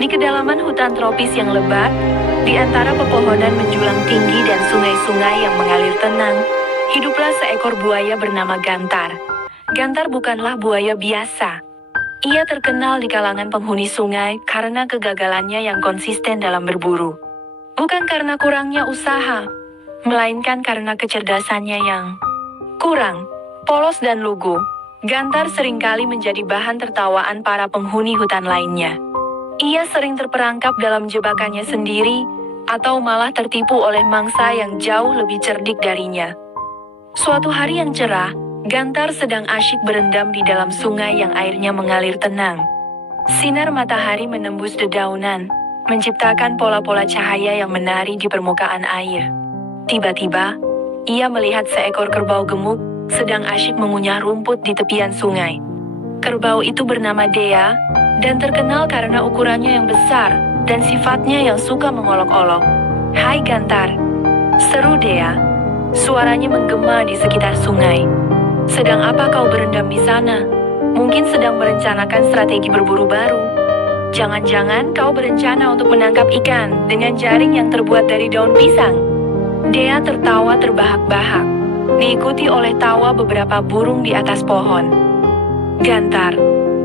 Di kedalaman hutan tropis yang lebat, di antara pepohonan menjulang tinggi dan sungai-sungai yang mengalir tenang, hiduplah seekor buaya bernama Gantar. Gantar bukanlah buaya biasa. Ia terkenal di kalangan penghuni sungai karena kegagalannya yang konsisten dalam berburu. Bukan karena kurangnya usaha, melainkan karena kecerdasannya yang kurang, polos dan lugu. Gantar seringkali menjadi bahan tertawaan para penghuni hutan lainnya. Ia sering terperangkap dalam jebakannya sendiri, atau malah tertipu oleh mangsa yang jauh lebih cerdik darinya. Suatu hari yang cerah, Gantar sedang asyik berendam di dalam sungai yang airnya mengalir tenang. Sinar matahari menembus dedaunan, menciptakan pola-pola cahaya yang menari di permukaan air. Tiba-tiba, ia melihat seekor kerbau gemuk sedang asyik mengunyah rumput di tepian sungai. Kerbau itu bernama Dea, dan terkenal karena ukurannya yang besar dan sifatnya yang suka mengolok-olok. "Hai Gantar," seru Dea. Suaranya menggema di sekitar sungai. "Sedang apa kau berendam di sana? Mungkin sedang merencanakan strategi berburu baru. Jangan-jangan kau berencana untuk menangkap ikan dengan jaring yang terbuat dari daun pisang?" Dea tertawa terbahak-bahak, diikuti oleh tawa beberapa burung di atas pohon. Gantar,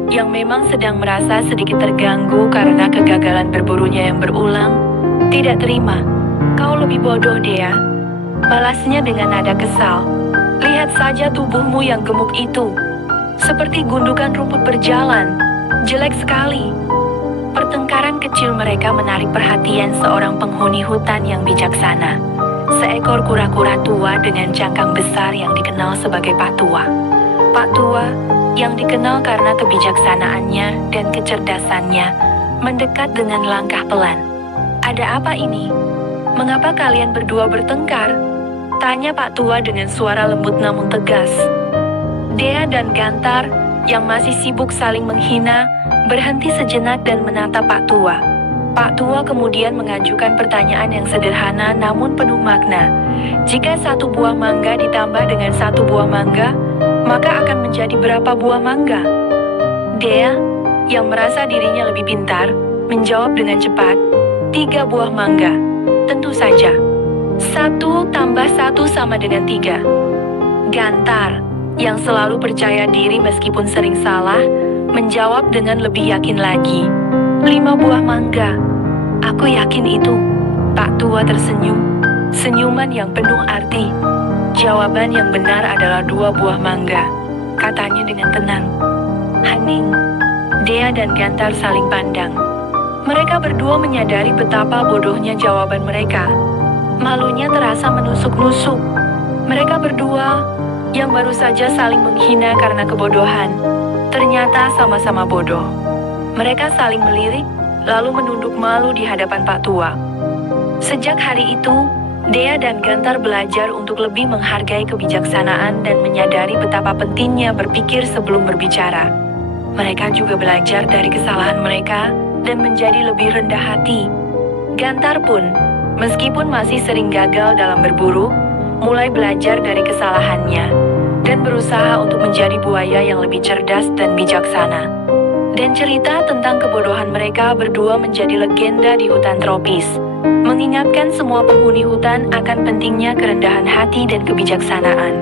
yang memang sedang merasa sedikit terganggu karena kegagalan berburunya yang berulang, tidak terima. "Kau lebih bodoh, Dea," balasnya dengan nada kesal. "Lihat saja tubuhmu yang gemuk itu. Seperti gundukan rumput berjalan. Jelek sekali." Pertengkaran kecil mereka menarik perhatian seorang penghuni hutan yang bijaksana. Seekor kura-kura tua dengan cangkang besar yang dikenal sebagai Pak Tua. Pak Tua, yang dikenal karena kebijaksanaannya dan kecerdasannya, mendekat dengan langkah pelan. "Ada apa ini? Mengapa kalian berdua bertengkar?" tanya Pak Tua dengan suara lembut namun tegas. Dea dan Gantar, yang masih sibuk saling menghina, berhenti sejenak dan menatap Pak Tua. Pak Tua kemudian mengajukan pertanyaan yang sederhana namun penuh makna. "Jika satu buah mangga ditambah dengan satu buah mangga, maka akan menjadi berapa buah mangga?" Dea, yang merasa dirinya lebih pintar, menjawab dengan cepat, "3 buah mangga. Tentu saja. 1 tambah 1 sama dengan 3. Gantar, yang selalu percaya diri meskipun sering salah, menjawab dengan lebih yakin lagi, 5 buah mangga. Aku yakin itu." Pak Tua tersenyum, senyuman yang penuh arti. "Jawaban yang benar adalah 2 buah mangga," katanya dengan tenang. Hening. Dea dan Gantar saling pandang. Mereka berdua menyadari betapa bodohnya jawaban mereka. Malunya terasa menusuk-nusuk. Mereka berdua, yang baru saja saling menghina karena kebodohan, ternyata sama-sama bodoh. Mereka saling melirik, lalu menunduk malu di hadapan Pak Tua. Sejak hari itu, Dea dan Gantar belajar untuk lebih menghargai kebijaksanaan dan menyadari betapa pentingnya berpikir sebelum berbicara. Mereka juga belajar dari kesalahan mereka dan menjadi lebih rendah hati. Gantar pun, meskipun masih sering gagal dalam berburu, mulai belajar dari kesalahannya dan berusaha untuk menjadi buaya yang lebih cerdas dan bijaksana. Dan cerita tentang kebodohan mereka berdua menjadi legenda di hutan tropis, mengingatkan semua penghuni hutan akan pentingnya kerendahan hati dan kebijaksanaan.